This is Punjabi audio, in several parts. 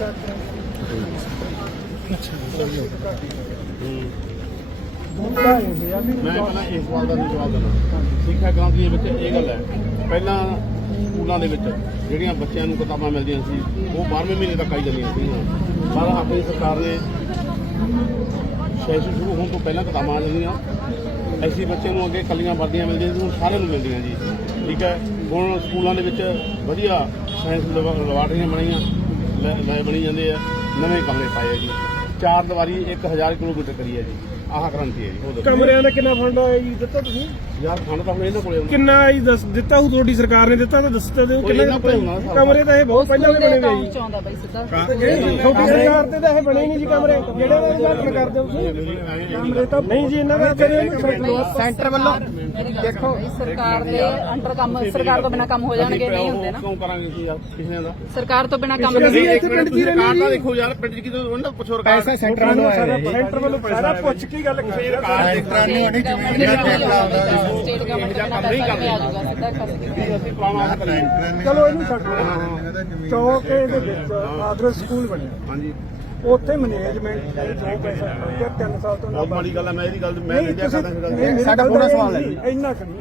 ਮੈਂ ਪਹਿਲਾਂ ਇਸ ਸਵਾਲ ਦਾ ਜਵਾਬ ਦੇਣਾ ਸਿੱਖਿਆ ਕ੍ਰਾਂਤੀ ਦੇ ਵਿੱਚ ਇਹ ਗੱਲ ਹੈ ਪਹਿਲਾਂ ਸਕੂਲਾਂ ਦੇ ਵਿੱਚ ਜਿਹੜੀਆਂ ਬੱਚਿਆਂ ਨੂੰ ਕਿਤਾਬਾਂ ਮਿਲਦੀਆਂ ਸੀ ਉਹ 12ਵੇਂ ਮਹੀਨੇ ਤੱਕ ਆਈ ਜਾਂਦੀਆਂ ਸੀ ਪਰ ਆਪਣੀ ਸਰਕਾਰ ਨੇ ਸੈਸ਼ਨ ਸ਼ੁਰੂ ਹੋਣ ਤੋਂ ਪਹਿਲਾਂ ਕਿਤਾਬਾਂ ਆ ਜਾਂਦੀਆਂ ਐਸੀ ਬੱਚਿਆਂ ਨੂੰ ਅੱਗੇ ਕੱਲੀਆਂ ਵਰਦੀਆਂ ਮਿਲਦੀਆਂ ਸੀ ਹੁਣ ਸਾਰਿਆਂ ਨੂੰ ਮਿਲਦੀਆਂ ਜੀ ਠੀਕ ਹੈ ਹੁਣ ਸਕੂਲਾਂ ਦੇ ਵਿੱਚ ਵਧੀਆ ਸਾਇੰਸ ਲੈਬਾਰਟਰੀਆਂ ਬਣੀਆਂ ਲੈ ਬਣੀ ਜਾਂਦੇ ਆ ਨਵੇਂ ਕਮਰੇ ਪਾਏ ਆ ਜੀ ਚਾਰ ਦਿਵਾਰੀ 1000 ਕਿਲੋਮੀਟਰ ਕਰੀ ਆ ਜੀ ਆਹ ਕ੍ਰਾਂਤੀ ਹੈ ਜੀ ਕਮਰਿਆਂ ਦਾ ਕਿੰਨਾ ਫੰਡ ਹੋਇਆ ਜੀ ਦੱਸੋ ਤੁਸੀਂ ਯਾਰ ਫੰਡ ਤਾਂ ਹੁਣ ਇਹਨਾਂ ਕੋਲੇ ਆਉਂਦਾ ਕਿੰਨਾ ਹੀ ਦੱਸ ਦਿੱਤਾ ਉਹ ਤੁਹਾਡੀ ਸਰਕਾਰ ਨੇ ਦਿੱਤਾ ਤਾਂ ਦੱਸਦੇ ਦਿਓ ਕਿੰਨਾ ਇਹਨਾਂ ਕੋਲੇ ਕਮਰੇ ਤਾਂ ਇਹ ਬਹੁਤ ਪਹਿਲਾਂ ਦੇ ਬਣੇ ਹੋਏ ਆ ਜੀ। ਚਾਹੁੰਦਾ ਬਈ ਸਿੱਧਾ ਸਰਕਾਰ ਤੇ ਤਾਂ ਇਹ ਬਣੇ ਨਹੀਂ ਜੀ ਕਮਰੇ ਜਿਹੜੇ ਇਹਨਾਂ ਦੀ ਕਰ ਦਿਓ ਤੁਸੀਂ ਕਮਰੇ ਤਾਂ ਨਹੀਂ ਜੀ ਇਹਨਾਂ ਦਾ ਕਦੇ ਇਹਨੂੰ ਸੈਂਟਰ ਵੱਲੋਂ ਦੇਖੋ ਸਰਕਾਰ ਦੇ ਅੰਡਰ ਕੰਮ ਸਰਕਾਰ ਤੋਂ ਬਿਨਾ ਕੰਮ ਹੋ ਜਾਣਗੇ ਨਹੀਂ ਹੁੰਦੇ ਨਾ ਕਿਉਂ ਕਰਾਂਗੇ ਜੀ ਯਾਰ ਕਿਸੇ ਦਾ ਸਰਕਾਰ ਤੋਂ ਬਿਨਾ ਕੰਮ ਨਹੀਂ ਅਸੀਂ- ਇੱਥੇ ਪਿੰਡ ਚ ਹੀ ਰਹਿੰਦੇ ਸਰਕਾਰ ਤਾਂ ਦੇਖੋ ਯਾਰ ਪਿੰਡ ਚ ਕਿਦੋਂ ਉਹਨਾਂ ਪੁੱਛੋ ਰਿਕਾਰਡ ਪੈਸਾ ਸੈਂਟਰ ਵੱਲੋਂ ਆਇਆ ਹੈ ਜੀ। ਸੈਂਟਰ ਵੱਲੋਂ ਸਾਰਾ ਪੁੱਛ ਕੇ ਗੱਲ ਕਰੀ ਰਿਕਾਰਡ ਦੇਖੋ ਸਰਕਾਰ ਨੇ ਟੈਕਸ ਲਾਉਂਦਾ ਸਟੇਟ ਕੰਮ ਨਹੀਂ ਚਲੋ ਇਹਨੂੰ ਛੱਡੋ ਚੌਕ ਦੇ ਵਿੱਚ ਆਗਰਾ ਸਕੂਲ ਬਣਿਆ ਹਾਂਜੀ ਉੱਥੇ ਮੈਨੇਜਮੈਂਟ ਦਾ ਜੋ ਪੈਸਾ ਸਾਲ ਤੋਂ ਬਹੁਤ ਗੱਲ ਹੈ ਮੈਂ ਇਹਦੀ ਗੱਲ ਸਾਡਾ ਪੂਰਾ ਸਵਾਲ ਇੰਨਾ ਕਰੀ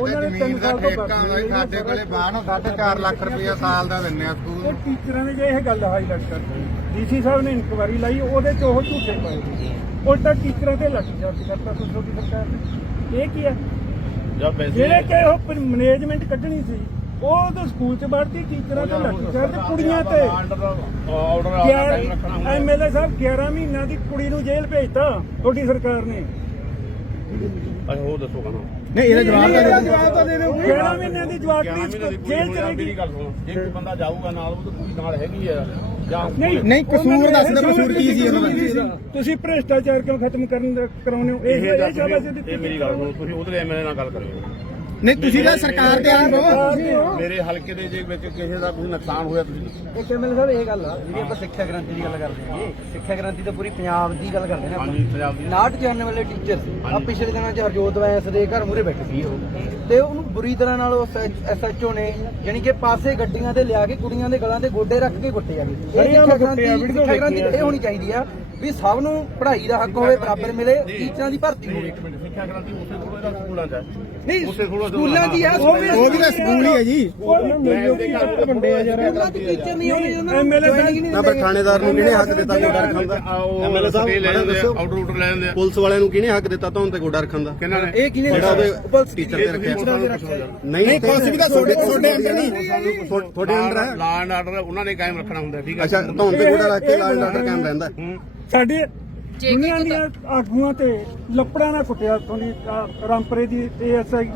ਉਹਨਾਂ ਨੇ ਤਿੰਨ ਸਾਲ ਤੋਂ ਬਾਅਦ ਸਾਡੇ ਕੋਲੇ ਬਾਹਰ 7-4 ਲੱਖ ਰੁਪਏ ਸਾਲ ਦਾ ਦਿੰਨੇ ਆ ਸਕੂਲ ਉਹ ਟੀਚਰਾਂ ਨੇ ਜੇ ਇਹ ਗੱਲ ਹਾਈਲਾਈਟ ਕਰਤੀ ਡੀਸੀ ਸਾਹਿਬ ਨੇ ਇਨਕੁਆਰੀ ਲਈ ਉਹਦੇ ਚ ਉਹ ਝੂਠੇ ਪਾਏ ਉਲਟਾ ਟੀਚਰਾਂ ਤੇ ਲੱਗ ਜਾ ਕਰਤਾ ਸੋਚੋ ਦੀ ਸਰਕਾਰ ਨੇ ਇਹ ਕੀ ਹੈ ਜਾਂ ਜਿਹੜੇ ਪੈਸੇ ਕਿ ਉਹ ਮੈਨੇਜਮੈਂਟ ਕੱਢਣੀ ਸੀ ਉਹ ਤਾਂ ਸਕੂਲ ਚ ਵੜਦੀ ਟੀਚਰਾਂ ਤੇ ਲਾਠੀਚਾਰ ਤੇ ਕੁੜੀਆਂ ਤੇ ਆਰਡਰ ਆਰਡਰ ਰੱਖਣਾ ਐਮਐਲਏ ਸਾਹਿਬ 11 ਮਹੀਨਾ ਦੀ ਕੁੜੀ ਨੂੰ ਜੇਲ੍ਹ ਭੇਜਤਾ ਤੁਹਾਡੀ ਸਰਕਾਰ ਨੇ ਅੱਛਾ ਉਹ ਦੱਸੋ ਕਹਣਾ ਨਹੀਂ ਇਹਦਾ ਜਵਾਬ ਤਾਂ ਦੇ ਜਵਾਬ ਤਾਂ ਦੇ ਦਿਓ ਕਿਹੜਾ ਮਹੀਨੇ ਦੀ ਜਵਾਬ ਦੀ ਜੇਲ੍ਹ ਚਲੇਗੀ ਜੇ ਕੋਈ ਬੰਦਾ ਜਾਊਗਾ ਨਾਲ ਉਹ ਤਾਂ ਕੋਈ ਨਾਲ ਹੈਗੀ ਆ ਨਹੀਂ ਨਹੀਂ ਕਸੂਰ ਦੱਸਦਾ ਕਸੂਰ ਕੀ ਸੀ ਉਹਨਾਂ ਦਾ ਤੁਸੀਂ ਭ੍ਰਿਸ਼ਟਾਚਾਰ ਕਿਉਂ ਖਤਮ ਕਰਨ ਕਰਾਉਨੇ ਹੋ ਇਹ ਇਹ ਸ਼ਾਬਾਸ਼ ਇਹ ਮੇਰੀ ਗੱਲ ਸੁਣੋ ਤੁਸੀਂ ਉਧਰ ਐਮਐਲਏ ਨਾਲ ਗੱਲ ਕਰਿਓ ਨਹੀਂ ਤੁਸੀਂ ਤਾਂ ਸਰਕਾਰ ਦੇ ਆਂ ਹੋ ਮੇਰੇ ਹਲਕੇ ਦੇ ਜੇ ਵਿੱਚ ਕਿਸੇ ਦਾ ਕੋਈ ਨੁਕਸਾਨ ਹੋਇਆ ਤੁਸੀਂ ਇਹ ਕਿਵੇਂ ਸਰ ਇਹ ਗੱਲ ਆ ਜਿਹੜੀ ਆਪਾਂ ਸਿੱਖਿਆ ਗ੍ਰਾਂਤੀ ਦੀ ਗੱਲ ਕਰਦੇ ਹਾਂ ਸਿੱਖਿਆ ਗ੍ਰਾਂਤੀ ਤਾਂ ਪੂਰੀ ਪੰਜਾਬ ਦੀ ਗੱਲ ਕਰਦੇ ਨੇ ਹਾਂਜੀ ਪੰਜਾਬ ਦੀ 59 ਜਾਣ ਵਾਲੇ ਟੀਚਰ ਆ ਪਿਛਲੇ ਦਿਨਾਂ 'ਚ ਹਰਜੋਤ ਵੈਸ ਦੇ ਘਰ ਮੂਰੇ ਬੈਠੇ ਸੀ ਉਹ ਤੇ ਉਹਨੂੰ ਬੁਰੀ ਤਰ੍ਹਾਂ ਨਾਲ ਉਸ ਐਸਐਚਓ ਨੇ ਯਾਨੀ ਕਿ ਪਾਸੇ ਗੱਡੀਆਂ ਤੇ ਲਿਆ ਕੇ ਕੁੜੀਆਂ ਦੇ ਗਲਾਂ ਤੇ ਗੋਡੇ ਰੱਖ ਕੇ ਕੁੱਟੇ ਆ ਇਹ ਸਿੱਖਿਆ ਗ੍ਰਾਂਤੀ ਸਿੱਖਿਆ ਗਰੰਟੀ ਇਹ ਹੋਣੀ ਚਾਹੀਦੀ ਆ ਵੀ ਸਭ ਨੂੰ ਪੜ੍ਹਾਈ ਦਾ ਹੱਕ ਹੋਵੇ ਬਰਾਬਰ ਮਿਲੇ ਟੀਚਰਾਂ ਦੀ ਭਰਤੀ ਹੋਵੇ ਇੱਕ ਮਿੰਟ ਸਿੱਖਿਆ ਗ੍ਰਾਂਤੀ ਉਸੇ ਤਾਂ ਸਕੂਲਾਂ ਨਹੀਂ ਉੱਥੇ ਦੀ ਆ ਉਹ ਵੀ ਤਾਂ ਸਕੂਲ ਹੀ ਹੈ ਜੀ ਉਹਨਾਂ ਦੀ ਨਹੀਂ ਆਉਂਦੇ ਨੂੰ ਪਰ ਥਾਣੇਦਾਰ ਨੂੰ ਕਿਹਨੇ ਹੱਕ ਦਿੱਤਾ ਗੋਡਾ ਰੱਖਣ ਦਾ ਐਮਐਲਏ ਸਾਹਿਬ ਲੈ ਜਾਂਦੇ ਆ ਆਊਟਰ ਆਊਟਰ ਲੈ ਜਾਂਦੇ ਆ ਪੁਲਿਸ ਵਾਲਿਆਂ ਨੂੰ ਕਿਹਨੇ ਹੱਕ ਦਿੱਤਾ ਤੁਹਾਨੂੰ ਤੇ ਗੋਡਾ ਰੱਖਣ ਦਾ ਇਹ ਕਿਹਨੇ ਜਿਹੜਾ ਟੀਚਰ ਤੇ ਰੱਖਿਆ ਨਹੀਂ ਪੁਲਿਸ ਵੀ ਤਾਂ ਤੁਹਾਡੇ ਤੁਹਾਡੇ ਅੰਦਰ ਨਹੀਂ ਤੁਹਾਡੇ ਅੰਦਰ ਹੈ ਲਾਅ ਐਂਡ ਆਰਡਰ ਉਹਨਾਂ ਨੇ ਕਾਇਮ ਰੱਖਣਾ ਹੁੰਦਾ ਠੀਕ ਹੈ ਅੱਛਾ ਤੁਹਾਨੂੰ ਤੇ ਗੋਡਾ ਰੱਖ ਕੇ ਲਾਲ ਡਾਕਟਰ ਕੰਮ ਰਹਿੰਦਾ ਸਾਡੇ ਦੁਨੀਆ ਦੀਆਂ ਆਗੂਆਂ ਤੇ ਲੱਪੜਾਂ ਨਾਲ ਕੁੱਟਿਆ ਉੱਥੋਂ ਦੀ ਆਹ ਦੀ ਏਐਸਆਈ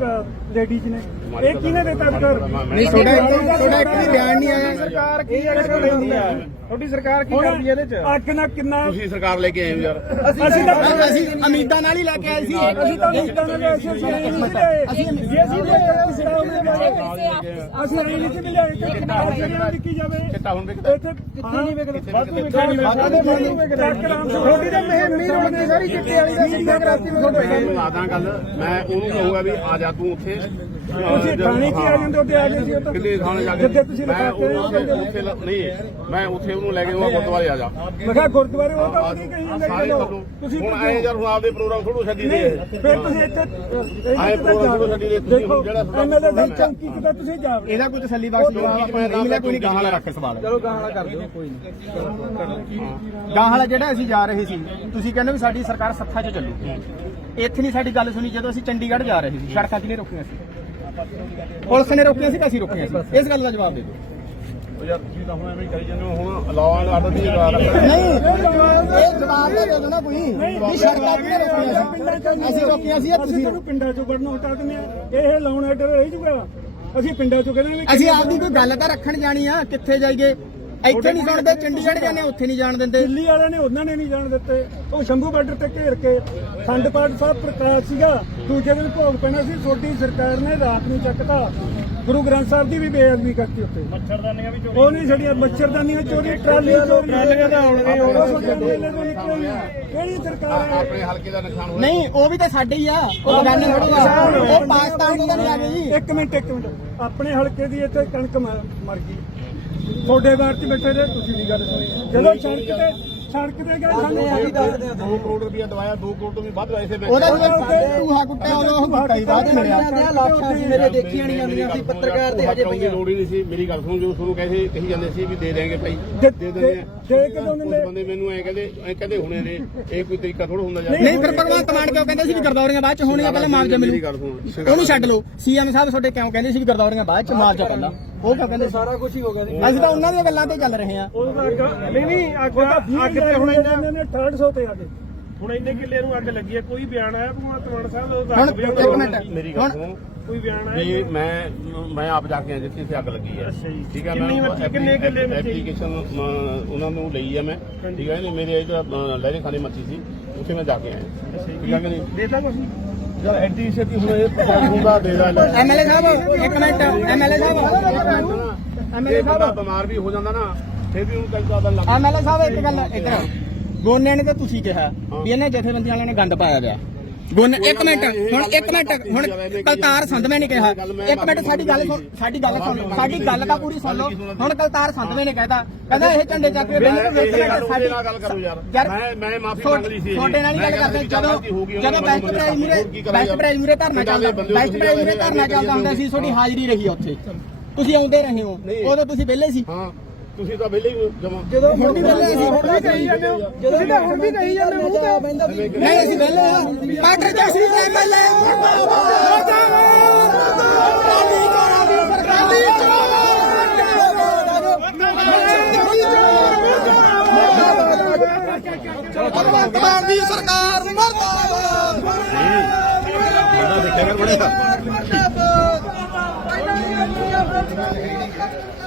ਲੇਡੀਜ਼ ਨੇ ਇਹ ਕਿਹਨੇ ਦਿੱਤਾ ਸਰ ਨਹੀਂ ਤੁਹਾਡਾ ਇੱਕ ਇੱਕ ਵੀ ਬਿਆਨ ਨਹੀਂ ਆਇਆ ਸਰਕਾਰ ਕੀ ਅੜਕ ਲੈਂਦੀ ਆ ਤੁਹਾਡੀ ਸਰਕਾਰ ਕੀ ਕਰਦੀ ਹੈ ਇਹਦੇ ਚ ਅੱਕ ਨਾ ਕਿੰਨਾ ਤੁਸੀਂ ਸਰਕਾਰ ਲੈ ਕੇ ਆਏ ਹੋ ਯਾਰ ਅਸੀਂ ਤਾਂ ਅਸੀਂ ਅਮੀਦਾਂ ਨਾਲ ਹੀ ਲੈ ਕੇ ਆਏ ਸੀ ਅਸੀਂ ਤਾਂ ਅਮੀਦਾਂ ਨਾਲ ਲੈ ਕੇ ਆਏ ਸੀ ਅਸੀਂ ਜੇ ਅਸੀਂ ਲੈ ਕੇ ਆਏ ਅਸੀਂ ਦੇ ਬਾਰੇ ਅਸੀਂ ਇਹ ਨਹੀਂ ਮਿਲਿਆ ਕਿ ਕਿੰਨਾ ਅਸੀਂ ਵਿਕੀ ਜਾਵੇ ਅਸੀਂ ਹੁਣ ਵਿਕਦਾ ਇੱਥੇ ਕਿੱਥੇ ਨਹੀਂ ਅਸੀਂ ਵਾਧੂ ਵਿਕਦਾ ਅਸੀਂ ਵਿਕਦਾ ਤੁਹਾਡੀ ਤਾਂ ਮਹਿਮੀ ਰੋਲਦੀ ਸਾਰੀ ਚਿੱਟੇ ਵਾਲੀ ਅਸੀਂ ਸਿੱਧਾ ਕਰਾਤੀ ਮੈਂ ਦਾਦਾ ਗੱਲ ਮੈਂ ਉਹਨੂੰ ਕਹੂੰਗਾ ਵੀ ਆ ਜਾ ਤੂੰ ਉੱਥੇ ਤੁਸੀਂ ਥਾਣੇ 'ਚ ਆ ਜਾਂਦੇ ਹੋ ਆ ਗਏ ਸੀ ਉਹ ਤਾਂ ਕਿੱਲੇ ਥਾਣੇ ਜਾ ਕੇ ਜਿੱਥੇ ਤੁਸੀਂ ਲਗਾਤੇ ਲਿਖਾ ਕੇ ਨਹੀਂ ਮੈਂ ਉੱਥੇ ਉਹਨੂੰ ਲੈ ਕੇ ਉਹ ਗੁਰਦੁਆਰੇ ਆ ਜਾ ਮੈਂ ਕਿਹਾ ਗੁਰਦੁਆਰੇ ਉਹ ਤਾਂ ਉਹਦੀ ਕਹੀ ਜਾਂਦੇ ਚਲੋ। ਤੁਸੀਂ ਹੁਣ ਆਏ ਯਾਰ ਹੁਣ ਆਪਦੇ ਪ੍ਰੋਗਰਾਮ ਥੋੜੂ ਛੱਡੀ ਦੇ ਫਿਰ ਤੁਸੀਂ ਇੱਥੇ ਆਏ ਪ੍ਰੋਗਰਾਮ ਥੋੜੂ ਛੱਡੀ ਦੇ ਤੁਸੀਂ ਜਿਹੜਾ ਐਮਐਲਏ ਦੀ ਚੌਂਕੀ ਕਿਤੇ ਤੁਸੀਂ ਜਾ ਇਹਦਾ ਕੋਈ ਤਸੱਲੀ ਬਾਕੀ ਜਵਾਬ ਆਪਾਂ ਨੂੰ ਨਹੀਂ ਕੋਈ ਨਹੀਂ ਗਾਹਾਂ ਵਾਲਾ ਰੱਖੇ ਸਵਾਲ ਚਲੋ ਗਾਹਾਂ ਵਾਲਾ ਕਰ ਦਿਓ ਕੋਈ ਨਹੀਂ ਗਾਹਾਂ ਵਾਲਾ ਜਿਹੜਾ ਅਸੀਂ ਜਾ ਰਹੇ ਸੀ ਤੁਸੀਂ ਕਹਿੰਦੇ ਵੀ ਸਾਡੀ ਸਰਕਾਰ ਸੱਥਾ 'ਚ ਚੱਲੂ ਇੱਥੇ ਨਹੀਂ ਸਾਡੀ ਗੱਲ ਸੁਣੀ ਜਦੋਂ ਅਸੀਂ ਚੰਡੀਗੜ੍ਹ ਜਾ ਰਹੇ ਸੀ ਸੜਕਾਂ ਕਿਨੇ ਰੋਕੀਆਂ ਸੀ ਪੁਲਿਸ ਨੇ ਰੋਕੀਆਂ ਸੀ ਤਾਂ ਅਸੀਂ ਰੋਕੀਆਂ ਸੀ ਇਸ ਗੱਲ ਦਾ ਜਵਾਬ ਦੇ ਦਿਓ ਉਹ ਯਾਰ ਤੁਸੀਂ ਤਾਂ ਹੁਣ ਐਵੇਂ ਹੀ ਕਰੀ ਜਾਂਦੇ ਹੋ ਹੁਣ ਲਾਅ ਐਂਡ ਆਰਡਰ ਦੀ ਗੱਲ ਨਹੀਂ ਇਹ ਜਵਾਬ ਦੇ ਦੇਣਾ ਕੋਈ ਵੀ ਸੜਕਾਂ ਕਿਹਨੇ ਰੋਕੀਆਂ ਸੀ ਅਸੀਂ ਰੋਕੀਆਂ ਸੀ ਤੁਸੀਂ ਤੁਹਾਨੂੰ ਪਿੰਡਾਂ ਚੋਂ ਕੱਢਣਾ ਹਟਾ ਦਿੰਦੇ ਆ ਇਹ ਲਾਉਣ ਆਰਡਰ ਰਹਿ ਜੂਗਾ ਅਸੀਂ ਪਿੰਡਾਂ ਚੋਂ ਕੱਢਣੇ ਅਸੀਂ ਆਪਦੀ ਕੋਈ ਗੱਲ ਤਾਂ ਰੱਖਣ ਜਾਣੀ ਆ ਕਿੱਥੇ ਜਾਈਏ ਇੱਥੇ ਨਹੀਂ ਸੁਣਦੇ ਚੰਡੀਗੜ੍ਹ ਜਾਂਦੇ ਉੱਥੇ ਨਹੀਂ ਜਾਣ ਦਿੰਦੇ ਦਿੱਲੀ ਵਾਲਿਆਂ ਨੇ ਉਹਨਾਂ ਨੇ ਨਹੀਂ ਜਾਣ ਦਿੱਤੇ ਉਹ ਸ਼ੰਭੂ ਬਾਰਡਰ ਤੇ ਘੇਰ ਕੇ ਖੰਡ ਸਾਹਿਬ ਪ੍ਰਕਾਸ਼ ਸੀਗਾ ਦੂਜੇ ਦਿਨ ਭੋਗ ਪੈਣਾ ਸੀ ਛੋਟੀ ਸਰਕਾਰ ਨੇ ਰਾਤ ਨੂੰ ਚੱਕਤਾ ਗੁਰੂ ਗ੍ਰੰਥ ਸਾਹਿਬ ਦੀ ਵੀ ਬੇਅਦਬੀ ਕਰਤੀ ਉੱਤੇ ਮੱਛਰਦਾਨੀਆਂ ਵੀ ਚੋਰੀ ਉਹ ਨਹੀਂ ਛੜੀਆਂ ਮੱਛਰਦਾਨੀਆਂ ਚੋਰੀ ਟਰਾਲੀਆਂ ਚੋਰੀ ਟਰਾਲੀਆਂ ਦਾ ਆਉਣਗੇ ਕਿਹੜੀ ਸਰਕਾਰ ਹੈ ਆਪਣੇ ਹਲਕੇ ਦਾ ਨਿਸ਼ਾਨ ਨਹੀਂ ਉਹ ਵੀ ਤਾਂ ਸਾਡੇ ਹੀ ਆ ਉਹ ਬਗਾਨੇ ਥੋੜਾ ਉਹ ਪਾਕਿਸਤਾਨ ਤੋਂ ਤਾਂ ਨਹੀਂ ਆ ਗਈ ਇੱਕ ਮਿੰਟ ਇੱਕ ਮਿੰਟ ਆਪਣੇ ਹਲਕੇ ਦੀ ਇੱਥੇ ਕਣਕ ਮਰ ਗਈ ਤੁਹਾਡੇ ਬਾਰ 'ਚ ਬੈਠੇ ਰਹੇ ਤੁਸੀਂ ਵੀ ਗੱਲ ਸੁਣੀ ਜਦੋਂ ਸੜਕ ਤੇ ਸੜਕ ਤੇ ਗਏ ਸਾਨੂੰ ਆਹੀ ਦੱਸਦੇ 2 ਕਰੋੜ ਰੁਪਈਆ ਦਵਾਇਆ 2 ਕਰੋੜ ਤੋਂ ਵੀ ਵੱਧ ਪੈਸੇ ਵਿੱਚ ਉਹਦਾ ਤੂੰ ਹਾ ਕੁੱਟਿਆ ਉਹਦਾ ਉਹ ਘਟਾਈ ਬਾਅਦ ਮਿਲਿਆ ਲੱਖਾਂ ਸੀ ਮੇਰੇ ਦੇਖੀਆਂ ਨਹੀਂ ਜਾਂਦੀਆਂ ਸੀ ਪੱਤਰਕਾਰ ਤੇ ਹਜੇ ਪਈਆਂ ਲੋੜ ਹੀ ਨਹੀਂ ਸੀ ਮੇਰੀ ਗੱਲ ਸੁਣ ਜੋ ਤੁਹਾਨੂੰ ਕਹੇ ਕਹੀ ਜਾਂਦੇ ਸੀ ਵੀ ਦੇ ਦੇਾਂਗੇ ਭਾਈ ਦੇ ਦਿੰਦੇ ਦੇ ਕਦੋਂ ਨੇ ਬੰਦੇ ਮੈਨੂੰ ਐ ਕਹਿੰਦੇ ਐ ਕਹਿੰਦੇ ਹੁਣੇ ਨੇ ਇਹ ਕੋਈ ਤਰੀਕਾ ਥੋੜਾ ਹੁੰਦਾ ਜਾਂਦਾ ਨਹੀਂ ਫਿਰ ਭਗਵੰਤ ਕਮਾਂਡ ਕਿਉਂ ਕਹਿੰਦੇ ਸੀ ਵੀ ਗਰਦੌਰੀਆਂ ਬਾਅਦ ਚ ਹੋਣੀਆਂ ਪਹਿਲਾਂ ਮਾਰਜਾ ਮਿਲੂ ਉਹਨੂੰ ਛੱਡ ਲਓ ਸੀਐਮ ਸਾਹਿਬ ਤੁਹਾਡੇ ਕਿਉਂ ਕਹਿੰਦੇ ਸੀ ਵੀ ਗਰਦੌਰੀਆਂ ਬਾਅਦ ਚ ਮਾਰਜਾ ਪਹਿਲਾਂ ਉਹ ਕਹਿੰਦੇ ਸਾਰਾ ਕੁਝ ਹੀ ਹੋ ਗਿਆ ਜੀ ਅਸੀਂ ਤਾਂ ਉਹਨਾਂ ਦੀਆਂ ਗੱਲਾਂ ਤੇ ਚੱਲ ਰਹੇ ਆ ਉਹ ਤਾਂ ਅੱਗ- ਨਹੀਂ ਨਹੀਂ ਅੱਗ ਅੱਗ ਤੇ ਹੁਣ ਇਹਨਾਂ ਨੇ 6800 ਤੇ ਆ ਗਏ ਹੁਣ ਇੰਨੇ ਕਿੱਲੇ ਨੂੰ ਅੱਗ ਲੱਗੀ ਹੈ ਕੋਈ ਬਿਆਨ ਆਇਆ ਭਗਵੰਤ ਮਾਨ ਸਾਹਿਬ ਦਾ ਹੁਣ ਉਹਦਾ ਇੱਕ ਮੇਰੀ ਗੱਲ ਹੁਣ ਕੋਈ ਬਿਆਨ ਆਇਆ ਆਇਆ ਮੈਂ ਮੈਂ ਆਪ ਜਾ ਕੇ ਆਇਆ ਜਿੱਥੇ ਇੱਥੇ ਅੱਗ ਲੱਗੀ ਹੈ ਠੀਕ ਹੈ ਕਿੰਨੀ ਮੱਛੀ- ਕਿੰਨੇ ਕਿੱਲੇ ਮੱਛੀ? ਐਪਲੀਕੇਸ਼ਨ ਉਹਨਾਂ ਨੂੰ ਲਈ ਹੈ ਮੈਂ ਠੀਕ ਹੈ ਨੇ ਮੇਰੇ ਇਹ ਲਹਿਰੇ ਖਾਲੀ ਮੱਛੀ ਸੀ ਉੱਥੇ ਮੈਂ ਜਾ ਕੇ ਆਇਆ ਠੀਕ ਹੈ ਕਿ ਨਹੀਂ ਦੇਦਾ ਕੁਛ ਨਹੀਂ ਜਾਂ ਇਹ ਦੇਦਾ ਐਮਐਲਏ ਸਾਹਿਬ ਇੱਕ ਮਿੰਟ ਐਮਐਲਏ ਸਾਹਿਬ ਐਮਐਲਏ ਸਾਹਿਬ ਬਿਮਾਰ ਵੀ ਹੋ ਜਾਂਦਾ ਨਾ ਫਿਰ ਵੀ ਉਹਨੂੰ ਕਈ ਲੱਗਦਾ ਐਮਐਲਏ ਸਾਹਿਬ ਇੱਕ ਗੱਲ ਇੱਧਰ ਗੋਨਿਆਂ ਨੇ ਤਾਂ ਤੁਸੀਂ ਕਿਹਾ ਵੀ ਇਹਨਾਂ ਜਥੇਬੰਦੀਆਂ ਵਾਲਿਆਂ ਨੇ ਗੰਦ ਪਾਇਆ ਗਿਆ ਹੁਣ ਇੱਕ ਮਿੰਟ ਹੁਣ ਇੱਕ ਮਿੰਟ ਹੁਣ ਕਲਤਾਰ ਸੰਧਵੇਂ ਨੇ ਕਿਹਾ ਇੱਕ ਮਿੰਟ ਸਾਡੀ ਗੱਲ ਸਾਡੀ ਗੱਲ ਸੁਣ ਸਾਡੀ ਗੱਲ ਤਾਂ ਪੂਰੀ ਸੁਣ ਲਓ ਹੁਣ ਕਲਤਾਰ ਸੰਧਵੇਂ ਨੇ ਕਹਿਤਾ ਕਹਿੰਦਾ ਇਹ ਝੰਡੇ ਚੱਕ ਕੇ ਬੈਠੇ ਵੇਚਣਾ ਸਾਡੀ ਗੱਲ ਕਰੋ ਯਾਰ ਮੈਂ ਮੈਂ ਮਾਫੀ ਮੰਗ ਲਈ ਸੀ ਤੁਹਾਡੇ ਨਾਲ ਹੀ ਗੱਲ ਕਰਦੇ ਜਦੋਂ ਜਦੋਂ ਬੈਂਕ ਪ੍ਰਾਈਜ਼ ਮੂਰੇ ਬੈਂਕ ਪ੍ਰਾਈਜ਼ ਮੂਰੇ ਧਰਨਾ ਚੱਲਦਾ ਬੈਂਕ ਪ੍ਰਾਈਜ਼ ਮੂਰੇ ਧਰਨਾ ਚੱਲਦਾ ਹੁੰਦਾ ਸੀ ਤੁਹਾਡੀ ਹਾਜ਼ਰੀ ਰਹੀ ਉੱਥੇ ਤੁਸੀਂ ਆਉਂਦੇ ਰਹੇ ਹੋ ਉਦੋਂ ਤੁਸੀਂ ਵਿਹਲੇ ਸੀ ਹਾਂ ਤੁਸੀਂ ਤਾਂ ਵਿਹਲੇ ਹੀ ਜਮਾ ਜਦੋਂ ਹੁਣ ਵੀ ਵਿਹਲੇ ਅਸੀਂ ਹੁਣ ਵੀ ਨਹੀਂ ਜਾਂਦੇ ਜਦੋਂ ਤੁਸੀਂ ਹੁਣ ਵੀ ਨਹੀਂ ਜਾਂਦੇ ਮੂੰਹ ਹੋ ਨਹੀਂ ਅਸੀਂ ਵਿਹਲੇ ਹਾਂ ਪਾਟਰ ਦੇ ਅਸੀਂ ਐਮਐਲਏ ਭਗਵੰਤ ਮਾਨ ਦੀ ਸਰਕਾਰ ਮਰਦਾਬਾਦ ਬੜਾ ਦੇਖਿਆ ਕਰ